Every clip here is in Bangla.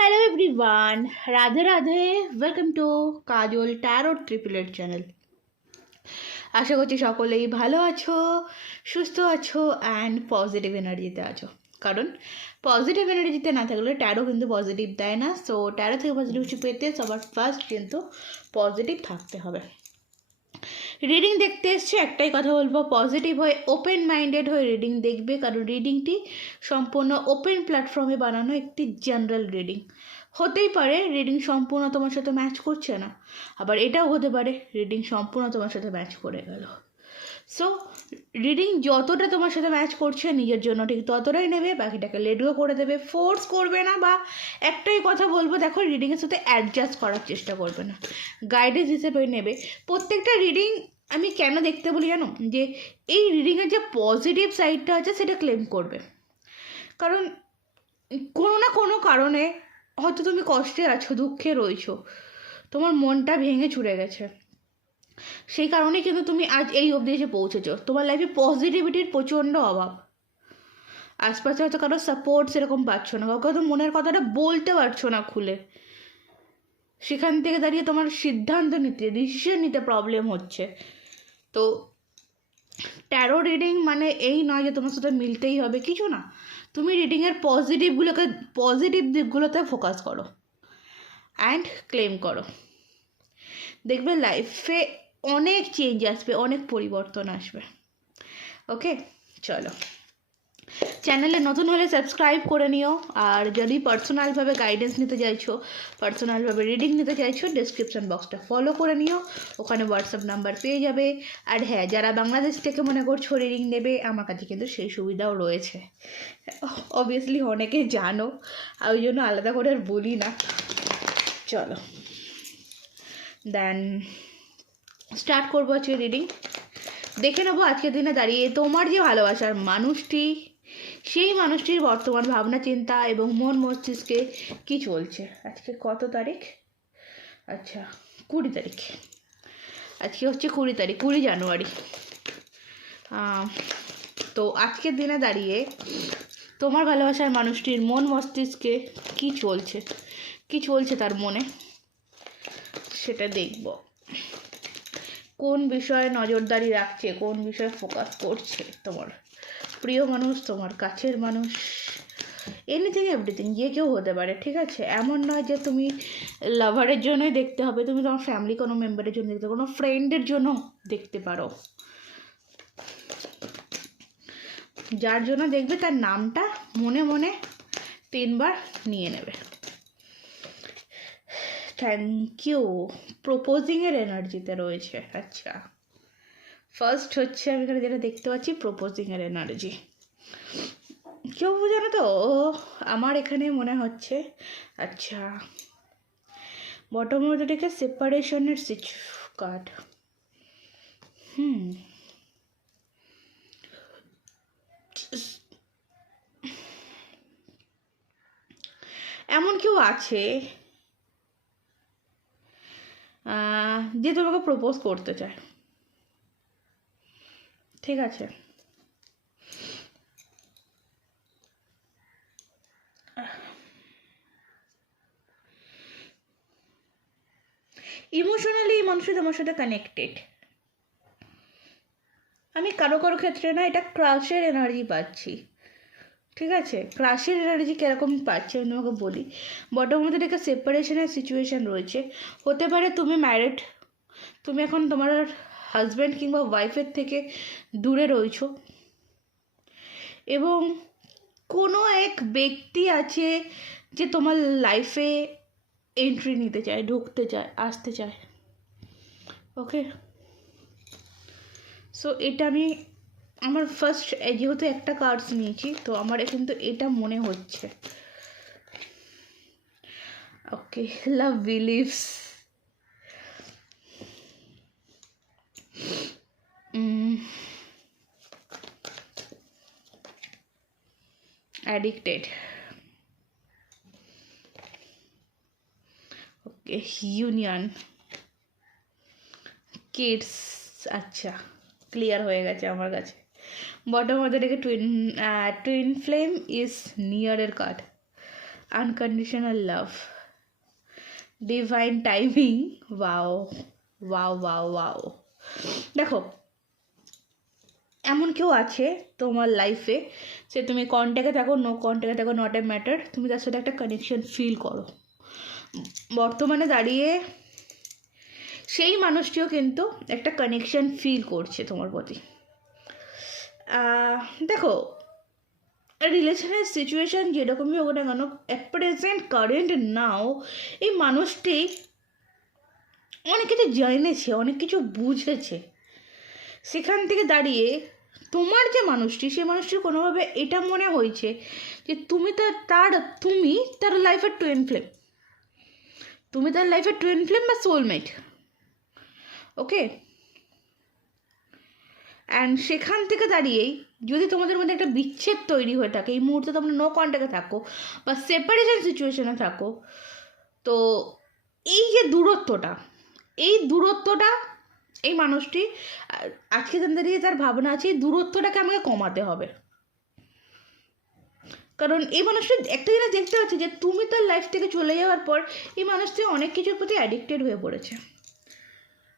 Hello everyone, Radhe Radhe. Welcome to Kajal tarot triplet channel. আশা করছি সকলেই ভালো আছো, সুস্থ আছো অ্যান্ড পজিটিভ এনার্জিতে আছো। কারণ পজিটিভ এনার্জিতে না থাকলে ট্যারো কিন্তু পজিটিভ দেয় না। সো ট্যারো থেকে পজিটিভ কিছু পেতে সবার ফার্স্ট কিন্তু পজিটিভ থাকতে হবে। রিডিং দেখতে এসছে, একটাই কথা বলবো, পজিটিভ হয়ে ওপেন মাইন্ডেড হয়ে রিডিং দেখবে। কারণ রিডিংটি সম্পূর্ণ ওপেন প্ল্যাটফর্মে বানানো একটি জেনারেল রিডিং। হতেই পারে রিডিং সম্পূর্ণ তোমার সাথে ম্যাচ করছে না, আবার এটাও হতে পারে রিডিং সম্পূর্ণ তোমার সাথে ম্যাচ করে গেল। সো রিডিং যতটা তোমার সাথে ম্যাচ করছে নিজের জন্য ঠিক ততটাই নেবে, বাকিটাকে লেটগো করে দেবে, ফোর্স করবে না। বা একটাই কথা বলবো, দেখো রিডিংয়ের সাথে অ্যাডজাস্ট করার চেষ্টা করবে না, গাইডেন্স হিসেবে নেবে। প্রত্যেকটা রিডিং আমি কেন দেখতে বলি জানো, যে এই রিডিংয়ের যে পজিটিভ সাইডটা আছে সেটা ক্লেম করবে। কারণ কোনো না কোনো কারণে হয়তো তুমি কষ্টে আছো, দুঃখে রয়েছো, তোমার মনটা ভেঙে চুরে গেছে, সেই কারণে কিন্তু তুমি আজ এই অবধি এসে পৌঁছেছো। তোমার লাইফে পজিটিভিটির প্রচণ্ড অভাব, আশপাশে হয়তো কারো সাপোর্ট সেরকম পাচ্ছ না, কাউকে হয়তো মনের কথাটা বলতে পারছো না খুলে, সেখান থেকে দাঁড়িয়ে তোমার সিদ্ধান্ত নিতে, ডিসিশন নিতে প্রবলেম হচ্ছে। তো ট্যারো রিডিং মানে এই নয় যে তোমার সাথে মিলতেই হবে, কিছু না। তুমি রিডিংয়ের পজিটিভ দিকগুলোতে ফোকাস করো অ্যান্ড ক্লেম করো, দেখবে লাইফে অনেক চেঞ্জ আসবে, অনেক পরিবর্তন আসবে। ওকে, চলো। চ্যানেলে নতুন হলে সাবস্ক্রাইব করে নিও। আর যদি পার্সোনালভাবে গাইডেন্স নিতে চাইছো, পার্সোনালভাবে রিডিং নিতে চাইছো, ডিসক্রিপশন বক্সটা ফলো করে নিও, ওখানে হোয়াটসঅ্যাপ নাম্বার পেয়ে যাবে। আর হ্যাঁ, যারা বাংলাদেশ থেকে মনে করছো রিডিং নেবে, আমার কাছে কিন্তু সেই সুবিধাও রয়েছে। অবভিয়াসলি অনেকে জানো, ওই জন্য আলাদা করে আর বলি না। চলো দেন স্টার্ট করবো আজকে রিডিং। দেখে নেবো আজকের দিনে দাঁড়িয়ে তোমার যে ভালোবাসার মানুষটি, সেই মানুষটির বর্তমান ভাবনা চিন্তা এবং মন মস্তিষ্কে কি চলছে। আজকে কত তারিখ? আচ্ছা, 20 তারিখ। আজকে হচ্ছে 20 তারিখ, 20 জানুয়ারি। তো আজকের দিনে দাঁড়িয়ে তোমার ভালোবাসার মানুষটির মন মস্তিষ্কে কি চলছে তার মনে, সেটা দেখব। কোন বিষয়ে নজরদারি রাখছে, কোন বিষয়ে ফোকাস করছে তোমার প্রিয় মানুষ, তোমার কাছের মানুষ, এনিথিং এভরিথিং, যে কেউ হতে পারে, ঠিক আছে? এমন নয় যে তুমি লাভারের জন্যই দেখতে হবে, তুমি তোমার ফ্যামিলি কোনো মেম্বারের জন্য দেখতে, কোনো ফ্রেন্ডের জন্য দেখতে পারো। যার জন্য দেখবে তার নামটা মনে মনে 3 বার নিয়ে নেবে। Thank you. প্রপোজিংয়ের এনার্জিতে রয়েছে। আচ্ছা, ফার্স্ট হচ্ছে আমি এখানে যেটা দেখতে পাচ্ছি, প্রপোজিংয়ের এনার্জি। কেউ জানো তো, আমার এখানে মনে হচ্ছে, আচ্ছা, বটম মধ্যে থেকে সেপারেশনের কার্ড। এমন কেউ আছে যে তোমাকে প্রপোজ করতে চায়, ঠিক আছে? ইমোশনালি এই মানুষটা তোমার সাথে কানেক্টেড। আমি কারো ক্ষেত্রে না, এটা ক্রাশের এনার্জি পাচ্ছি, ঠিক আছে? ক্রাশের এনার্জি কীরকম পাচ্ছি আমি তোমাকে বলি। বটম মধ্যে একটা সেপারেশনের সিচুয়েশান রয়েছে। হতে পারে তুমি ম্যারিড, তুমি এখন তোমার হাজব্যান্ড কিংবা ওয়াইফের থেকে দূরে রয়েছো, এবং কোনো এক ব্যক্তি আছে যে তোমার লাইফে এন্ট্রি নিতে চায়, ঢুকতে চায়, আসতে চায়। ওকে, সো এটা আমি আমার ফার্স্ট, যেহেতু একটা কার্ডস নিয়েছি, তো আমার কিন্তু এটা মনে হচ্ছে। Okay, love believes, addicted, okay, union, kids. আচ্ছা, ক্লিয়ার হয়ে গেছে আমার কাছে। বটম মধ্যে থেকে টুইন ফ্লেম ইজ নিয়ারের card. Unconditional love, divine timing. Wow wow wow wow. দেখো, এমন কেউ আছে তোমার লাইফে, সে তুমি কন্ট্যাক্টে থাকো, নো কন্ট্যাক্টে থাকো, নট এ ম্যাটার, তুমি তার সাথে একটা কানেকশন ফিল করো। বর্তমানে দাঁড়িয়ে সেই মানুষটিও কিন্তু একটা কানেকশন ফিল করছে তোমার প্রতি। দেখো, রিলেশনের সিচুয়েশান যেরকমই হোক না কেন, অ্যাট প্রেজেন্ট কারেন্ট নাও এই মানুষটি অনেক কিছু জেনেছে, অনেক কিছু বুঝেছে। সেখান থেকে দাঁড়িয়ে তোমার যে মানুষটি, সেই মানুষটির কোনোভাবে এটা মনে হয়েছে যে তুমি তার লাইফের টুইন ফ্লেম, তুমি তার লাইফের টুইন ফ্লেম বা সোলমেট। ওকে, অ্যান্ড সেখান থেকে দাঁড়িয়েই যদি তোমাদের মধ্যে একটা বিচ্ছেদ তৈরি হয়ে থাকে, এই মুহূর্তে তোমরা নো কন্ট্যাক্টে থাকো বা সেপারেশন সিচুয়েশনে থাকো, তো এই যে দূরত্বটা, এই মানুষটি আজকে দাঁড়িয়ে তার ভাবনা আছে এই দূরত্বটাকে আমাকে কমাতে হবে। কারণ এই মানুষটি একটা জিনিস দেখতে পাচ্ছে যে তুমি তার লাইফ থেকে চলে যাওয়ার পর এই মানুষটি অনেক কিছুর প্রতি অ্যাডিক্টেড হয়ে পড়েছে।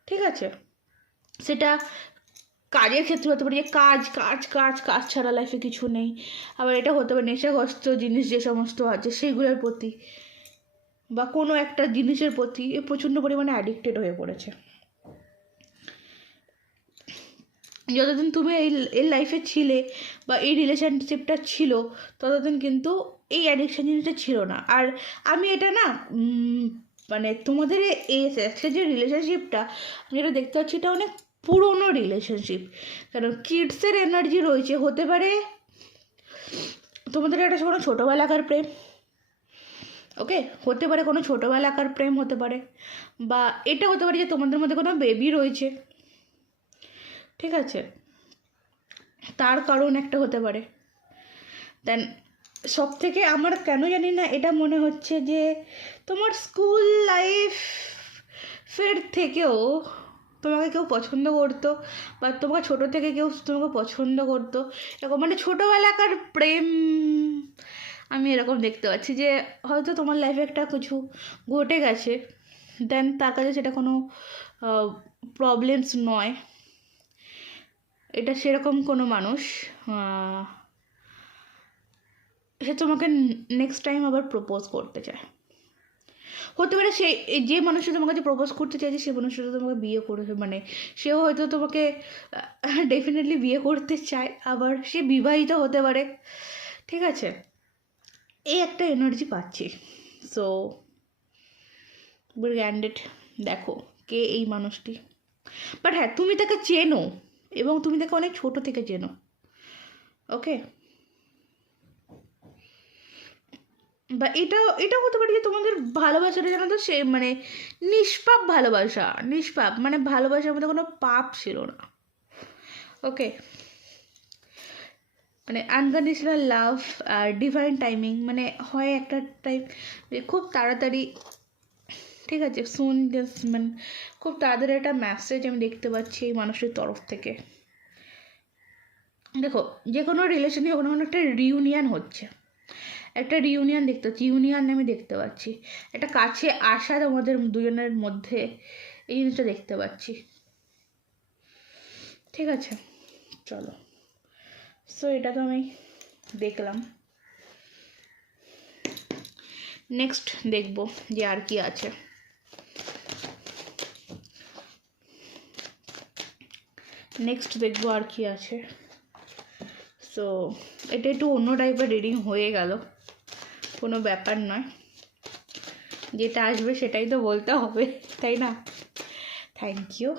ঠিক আছে, সেটা কাজের ক্ষেত্রে হতে পারে যে কাজ কাজ কাজ কাজ ছাড়া লাইফে কিছু নেই, আবার এটা হতে পারে নেশাগ্রস্ত জিনিস যে সমস্ত আছে সেগুলোর প্রতি, বা কোনো একটা জিনিসের প্রতি প্রচণ্ড পরিমাণে অ্যাডিক্টেড হয়ে পড়েছে। যতদিন তুমি এই লাইফে ছিলে বা এই রিলেশনশিপটা ছিল, ততদিন কিন্তু এই অ্যাডিকশান জিনিসটা ছিল না। আর আমি এটা না মানে তোমাদের এই আজকে যে রিলেশনশিপটা আমি যেটা দেখতে পাচ্ছি, এটা অনেক পুরনো রিলেশনশিপ। কারণ কিডসের এনার্জি রয়েছে, হতে পারে তোমাদের একটা কোনো ছোটোবেলাকার প্রেম, ওকে, হতে পারে কোনো ছোটোবেলাকার প্রেম হতে পারে, বা এটা হতে পারে যে তোমাদের মধ্যে কোনো বেবি রয়েছে। ঠিক আছে, তার কারণ একটা হতে পারে। দেন সব থেকে আমার কেন জানি না এটা মনে হচ্ছে যে তোমার স্কুল লাইফের থেকেও তোমাকে কেউ পছন্দ করতো, বা তোমাকে ছোটো থেকে কেউ তোমাকে পছন্দ করতো, এরকম মানে ছোটোবেলাকার প্রেম। আমি এরকম দেখতে পাচ্ছি যে হয়তো তোমার লাইফে একটা কিছু ঘটে গেছে, দেন তার কাছে সেটা কোনো প্রবলেমস নয়। এটা সেরকম কোনো মানুষ, সে তোমাকে নেক্সট টাইম আবার প্রপোজ করতে চায়। হতে পারে সে যে মানুষটা তোমার কাছে প্রপোজ করতে চাইছে সে মানুষটা তোমাকে বিয়ে করেছে, মানে সেও হয়তো তোমাকে ডেফিনেটলি বিয়ে করতে চায়, আবার সে বিবাহিত হতে পারে। ঠিক আছে, এই একটা এনার্জি পাচ্ছি। সো গ্র্যান্ডেড, দেখো কে এই মানুষটি। বাট হ্যাঁ, তুমি তাকে চেনো এবং তুমি তাকে অনেক ছোটো থেকে চেনো। ওকে, বা এটাও হতে পারে যে তোমাদের ভালোবাসাটা জানো তো সে মানে নিষ্পাপ ভালোবাসা, নিষ্পাপ মানে ভালোবাসার মধ্যে কোনো পাপ ছিল না। ওকে, মানে আনকন্ডিশনাল লাভ আর ডিভাইন টাইমিং, মানে হয় একটা টাইম খুব তাড়াতাড়ি, ঠিক আছে, মানে খুব তাড়াতাড়ি একটা মেসেজ আমি দেখতে পাচ্ছি এই মানুষটির তরফ থেকে। দেখো, যে কোনো রিলেশনে কোনো একটা রিউনিয়ন হচ্ছে, একটা রিউনিয়ন দেখতে পাচ্ছি, ইউনিয়ন আমি দেখতে পাচ্ছি, একটা কাছে আসা তোমাদের দুজনের মধ্যে, এই জিনিসটা দেখতে পাচ্ছি। ঠিক আছে, চলো, সো এটা তো আমি দেখলাম। নেক্সট দেখবো যে আর কি আছে। নেক্সট দেখবো আর কি আছে। সো এটা একটু অন্য টাইপের রিডিং হয়ে গেল, কোনো ব্যাপার নয়, যেটা আসবে সেটাই তো বলতে হবে, তাই না? Thank you.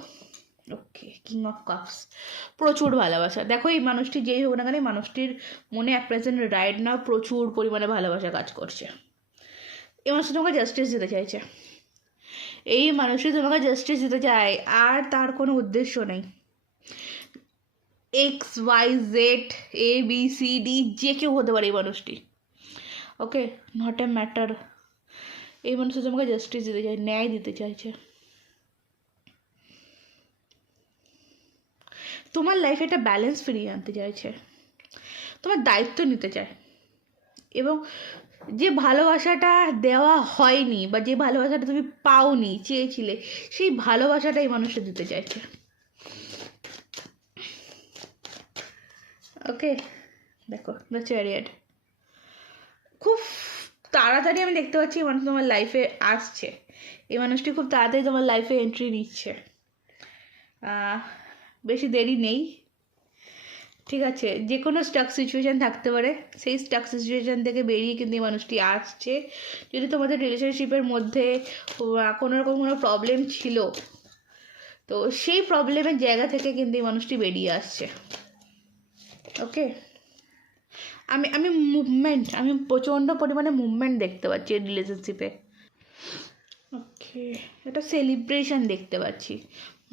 Okay, king of cups, প্রচুর ভালোবাসা। দেখো, এই মানুষটি যেই হোক না কেন, এই মানুষটির মনে অ্যাট প্রেজেন্ট রাইট নাও প্রচুর পরিমাণে ভালোবাসা কাজ করছে। এই মানুষটি তোমাকে জাস্টিস দিতে চাইছে, এই মানুষটি তোমাকে জাস্টিস দিতে চায়, আর তার কোনো উদ্দেশ্য নেই। XYZ ABCD যে কেউ হতে পারে এই মানুষটি। ওকে, নট এ ম্যাটার, এই মানুষটি তোমাকে জাস্টিস দিতে চায়, ন্যায় দিতে চাইছে, তোমার লাইফে একটা ব্যালেন্স ফিরিয়ে আনতে চাইছে, তোমার দায়িত্ব নিতে চায়, এবং যে ভালোবাসাটা দেওয়া হয়নি বা যে ভালোবাসাটা তুমি পাওনি, চেয়েছিলে, সেই ভালোবাসাটা এই মানুষটা দিতে চাইছে। ওকে, দেখো দ্য চ্যারিয়ট। খুব তাড়াতাড়ি আমি দেখতে পাচ্ছি এই মানুষ তোমার লাইফে আসছে, এই মানুষটি খুব তাড়াতাড়ি তোমার লাইফে এন্ট্রি নিচ্ছে, বেশি দেরি নেই। ঠিক আছে, যে কোনো স্টাক সিচুয়েশান থাকতে পারে, সেই স্টাক সিচুয়েশান থেকে বেরিয়ে কিন্তু এই মানুষটি আসছে। যদি তোমাদের রিলেশনশিপের মধ্যে কোনো রকম কোনো প্রবলেম ছিল, তো সেই প্রবলেমের জায়গা থেকে কিন্তু এই মানুষটি বেরিয়ে আসছে। ওকে, আমি মুভমেন্ট, আমি প্রচণ্ড পরিমাণে মুভমেন্ট দেখতে পাচ্ছি এই রিলেশনশিপে। ওকে, এটা সেলিব্রেশন দেখতে পাচ্ছি,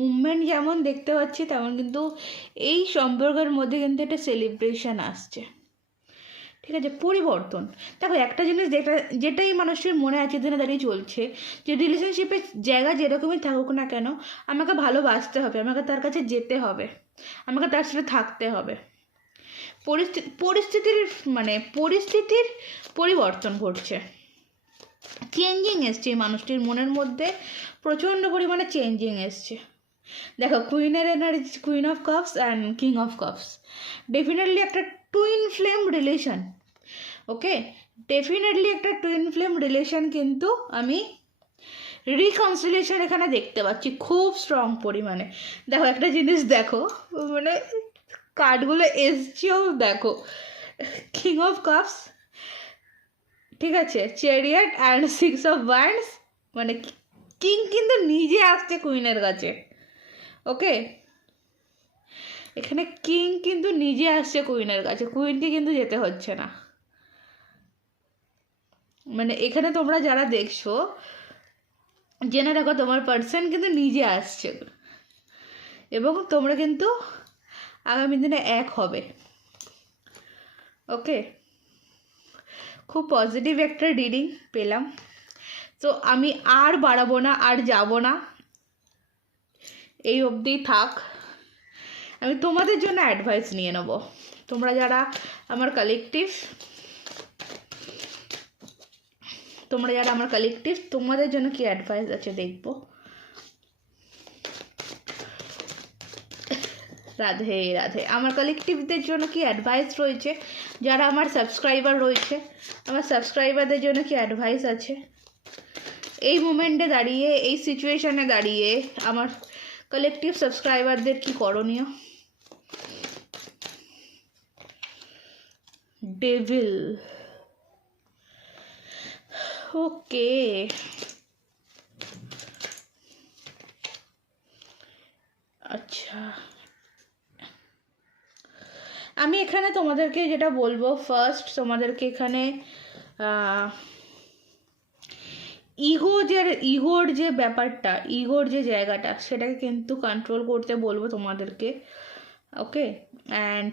মুভমেন্ট যেমন দেখতে পাচ্ছি তেমন কিন্তু এই সম্পর্কের মধ্যে কিন্তু একটা সেলিব্রেশন আসছে। ঠিক আছে, পরিবর্তন। দেখো একটা জিনিস যেটাই মানুষের মনে আছে দিনে দাঁড়িয়ে চলছে, যে রিলেশনশিপের জায়গা যেরকমই থাকুক না কেন, আমাকে ভালোবাসতে হবে, আমাকে তার কাছে যেতে হবে, আমাকে তার সাথে থাকতে হবে। পরিস্থিতির পরিবর্তন ঘটছে, চেঞ্জিং এসছে এই মানুষটির মনের মধ্যে, প্রচণ্ড পরিমাণে চেঞ্জিং এসছে। দেখো কুইনের energy, queen of cups and king of cups, definitely একটা twin flame relation. Okay, definitely একটা টুইন ফ্লেম রিলেশন, কিন্তু আমি রিকনসিলিয়েশন এখানে দেখতে পাচ্ছি খুব স্ট্রং পরিমাণে। দেখো একটা জিনিস দেখো, মানে কার্ডগুলো এসছেও দেখো, কিং অফ কাপস, ঠিক আছে, চ্যারিয়ট অ্যান্ড 6 অফ ওয়ান্ডস, মানে কিং কিন্তু নিজে আসছে কুইনের কাছে। ওকে, এখানে কিং কিন্তু নিজে আসছে কুইনের কাছে, কুইনকে কিন্তু যেতে হচ্ছে না। মানে এখানে তোমরা যারা দেখছো, জেনে রাখো তোমার পার্সন কিন্তু নিজে আসছে এবং তোমরা কিন্তু আগামী দিনে এক হবে। ওকে, খুব পজিটিভ একটা রিডিং পেলাম। তো আমি আর বাড়াবো না, আর যাব না, এই অবধি থাক। আমি তোমাদের জন্য অ্যাডভাইস নিয়ে নেব, তোমরা যারা আমার কালেকটিভ, তোমাদের জন্য কি অ্যাডভাইস আছে দেখব। রাধে রাধে। আমার কালেকটিভদের জন্য কি অ্যাডভাইস রয়েছে, যারা আমার সাবস্ক্রাইবার রয়েছে, আমার সাবস্ক্রাইবারদের জন্য কি অ্যাডভাইস আছে এই মোমেন্টে দাঁড়িয়ে, এই সিচুয়েশানে দাঁড়িয়ে আমার কালেকটিভ সাবস্ক্রাইবারদের কি করণীয়। ডেভিল, ওকে, আচ্ছা, আমি এখানে তোমাদেরকে যেটা বলবো, ফার্স্ট তোমাদেরকে এখানে ইগোর যে ব্যাপারটা, ইগোর যে জায়গাটা, সেটাকে কিন্তু কন্ট্রোল করতে বলবো তোমাদেরকে। ওকে, অ্যান্ড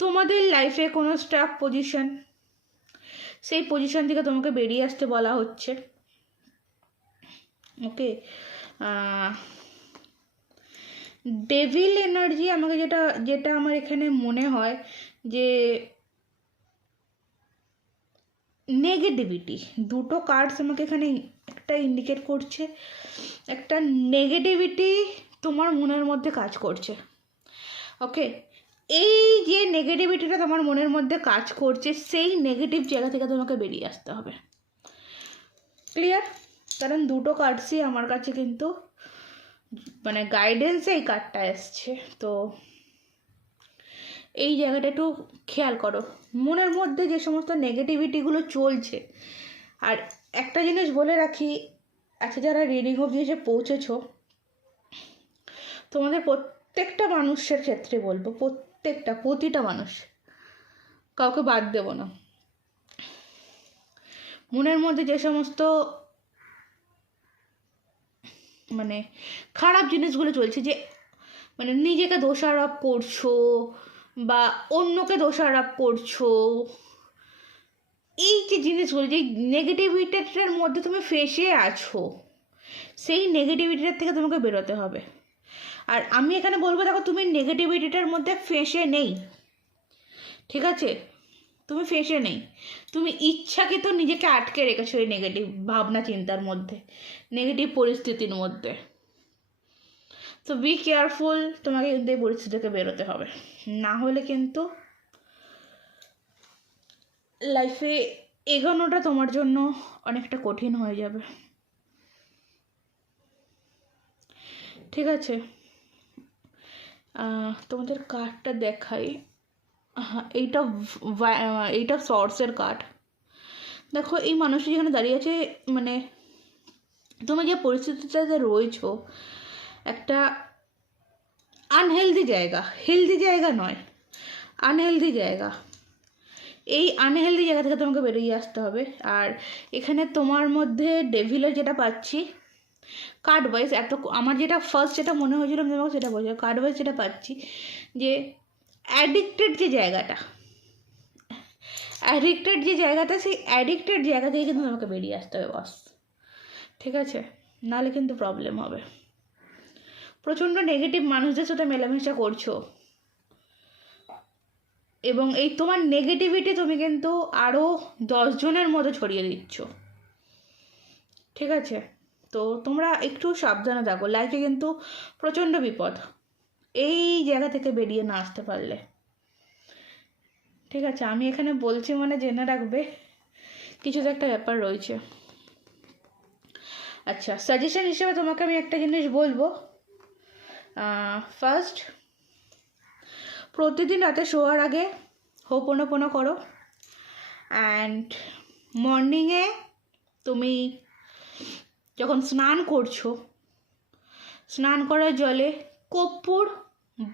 তোমাদের লাইফে কোনো স্টাক পজিশন, সেই পজিশন থেকে তোমাকে বেরিয়ে আসতে বলা হচ্ছে। ওকে, ডেভিল এনার্জি আমাকে যেটা আমার এখানে মনে হয় যে নেগেটিভিটি, দুটো কার্ডস আমাকে এখানে একটা ইন্ডিকেট করছে, একটা নেগেটিভিটি তোমার মনের মধ্যে কাজ করছে। ওকে, এই যে নেগেটিভিটিটা তোমার মনের মধ্যে কাজ করছে, সেই নেগেটিভ জায়গা থেকে তোমাকে বেরিয়ে আসতে হবে। ক্লিয়ার? কারণ দুটো কার্ডসই আমার কাছে কিন্তু মানে গাইডেন্সে এই কার্ডটা এসছে। তো এই জায়গাটা একটু খেয়াল করো, মনের মধ্যে যে সমস্ত নেগেটিভিটিগুলো চলছে। আর একটা জিনিস বলে রাখি, আচ্ছা যারা রিডিং অবধি এসে পৌঁছেছো, তোমাদের প্রত্যেকটা মানুষের ক্ষেত্রে বলবো, প্রতিটা মানুষ, কাউকে বাদ দেব না, মনের মধ্যে যে সমস্ত মানে খারাপ জিনিসগুলো চলছে, যে মানে নিজেকে দোষারোপ করছো বা অন্যকে দোষারোপ করছো, এই যে জিনিসগুলো, যে নেগেটিভিটিটার মধ্যে তুমি ফেঁসে আছো, সেই নেগেটিভিটিটার থেকে তোমাকে বেরোতে হবে। আর আমি এখানে বলবো, দেখো তুমি নেগেটিভিটিটার মধ্যে ফেঁসে নেই, ঠিক আছে, তুমি ফেঁসে নেই, তুমি ইচ্ছাকৃত নিজেকে আটকে রেখেছো এই নেগেটিভ ভাবনা চিন্তার মধ্যে, নেগেটিভ পরিস্থিতির মধ্যে। তো বি কেয়ারফুল, তোমাকে কিন্তু এই পরিস্থিতি থেকে বেরোতে হবে, না হলে কিন্তু লাইফে এগোনোটা তোমার জন্য অনেকটা কঠিন হয়ে যাবে। ঠিক আছে, তোমাদের কার্ডটা দেখাই। হ্যাঁ, এইটা সর্সের কার্ড। দেখো এই মানুষটা যেখানে দাঁড়িয়ে আছে, মানে তুমি যে পরিস্থিতিটাতে রয়েছো একটা আনহেলদি জায়গা, হেলদি জায়গা নয়, আনহেলদি জায়গা। এই আনহেলদি জায়গা থেকে তোমাকে বেরিয়ে আসতে হবে। আর এখানে তোমার মধ্যে ডেভিলের যেটা পাচ্ছি কার্ড ওয়াইজ, আমার যেটা ফার্স্ট যেটা মনে হয়েছিল আমি তোমাকে সেটা বলছি, কার্ড ওয়াইজ যেটা পাচ্ছি যে অ্যাডিক্টেড যে জায়গাটা, সেই অ্যাডিক্টেড জায়গা থেকে কিন্তু তোমাকে বেরিয়ে আসতে হবে বস। ঠিক আছে, নাহলে কিন্তু প্রবলেম হবে। প্রচণ্ড নেগেটিভ মানুষদের সাথে মেলামেশা করছো এবং এই তোমার নেগেটিভিটি তুমি কিন্তু আরও 10 জনের মধ্যে ছড়িয়ে দিচ্ছ। ঠিক আছে, তো তোমরা একটু সাবধানে থাকো, লাইফে কিন্তু প্রচণ্ড বিপদ এই জায়গা থেকে বেরিয়ে না আসতে পারলে। ঠিক আছে, আমি এখানে বলছি মানে জেনে রাখবে কিছু তো একটা ব্যাপার রয়েছে। আচ্ছা, সাজেশন হিসেবে তোমাকে আমি একটা জিনিস বলবো। ফার্স্ট, প্রতিদিন রাতে শোয়ার আগে হোপোনোপোনো করো। অ্যান্ড মর্নিংয়ে তুমি যখন স্নান করছো, স্নান করার জলে কর্পূর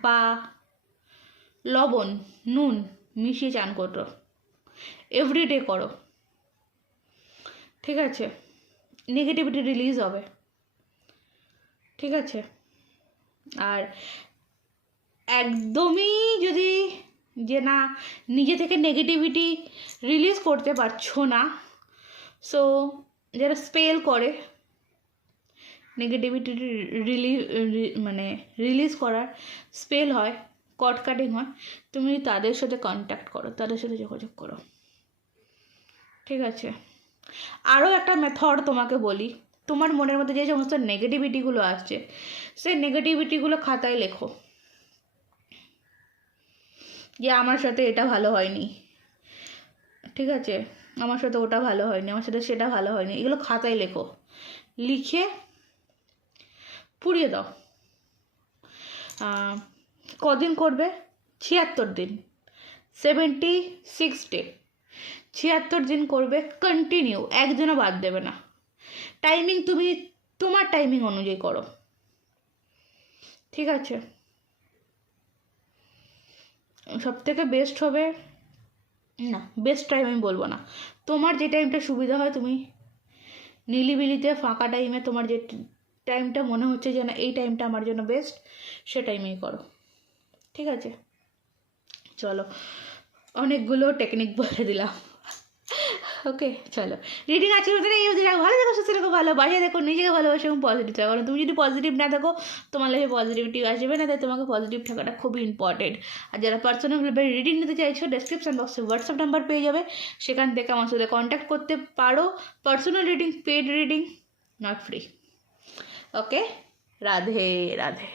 বা লবণ, নুন মিশিয়ে চান করো, এভরিডে করো। ঠিক আছে, নেগেটিভিটি রিলিজ হবে। ঠিক আছে, আর একদমই যদি যে না নিজে থেকে নেগেটিভিটি রিলিজ করতে পারছো না, সো যারা স্পেল করে নেগেটিভিটি রিলিজ করার স্পেল হয়, কট কাটিং হয়, তুমি তাদের সাথে কন্ট্যাক্ট করো, তাদের সাথে যোগাযোগ করো। ঠিক আছে, আরও একটা মেথড তোমাকে বলি। তোমার মনের মধ্যে যে সমস্ত নেগেটিভিটিগুলো আসছে, সেই নেগেটিভিটিগুলো খাতায় লেখো, যে আমার সাথে এটা ভালো হয়নি, ঠিক আছে, আমার সাথে ওটা ভালো হয়নি, আমার সাথে সেটা ভালো হয়নি, এগুলো খাতায় লেখো, লিখে পুড়িয়ে দাও। কদিন করবে? 76 দিন, 76 ডে, 76 দিন করবে কন্টিনিউ, একদিনও বাদ দেবে না। টাইমিং তুমি তোমার টাইমিং অনুযায়ী করো। ঠিক আছে, সবথেকে বেস্ট হবে, না বেস্ট টাইম আমি বলবো না, তোমার যে টাইমটা সুবিধা হয়, তুমি নিলিবিলিতে ফাঁকা টাইমে তোমার যে টাইমটা মনে হচ্ছে যে না এই টাইমটা আমার জন্য বেস্ট, সে টাইমেই করো। ঠিক আছে, চলো অনেকগুলো টেকনিক বলে দিলাম। ওকে, চলো রিডিং আছে এই ভালো দেখো, সুস্থ দেখো, ভালো বাসায় দেখো, নিজেকে ভালোবাসো এবং পজিটিভ থাকো। কারণ তুমি যদি পজিটিভ না থাকো, তোমার লাইফে পজিটিভিটি আসবে না, তাই তোমাকে পজিটিভ থাকাটা খুবই ইম্পর্টেন্ট। আর যারা পার্সোনালভাবে রিডিং নিতে চাইছো, ডেসক্রিপশন বক্সে হোয়াটসঅ্যাপ নাম্বার পেয়ে যাবে, সেখান থেকে আমার সাথে কন্ট্যাক্ট করতে পারো। Personal reading, paid reading, not free. Okay, Radhe Radhe.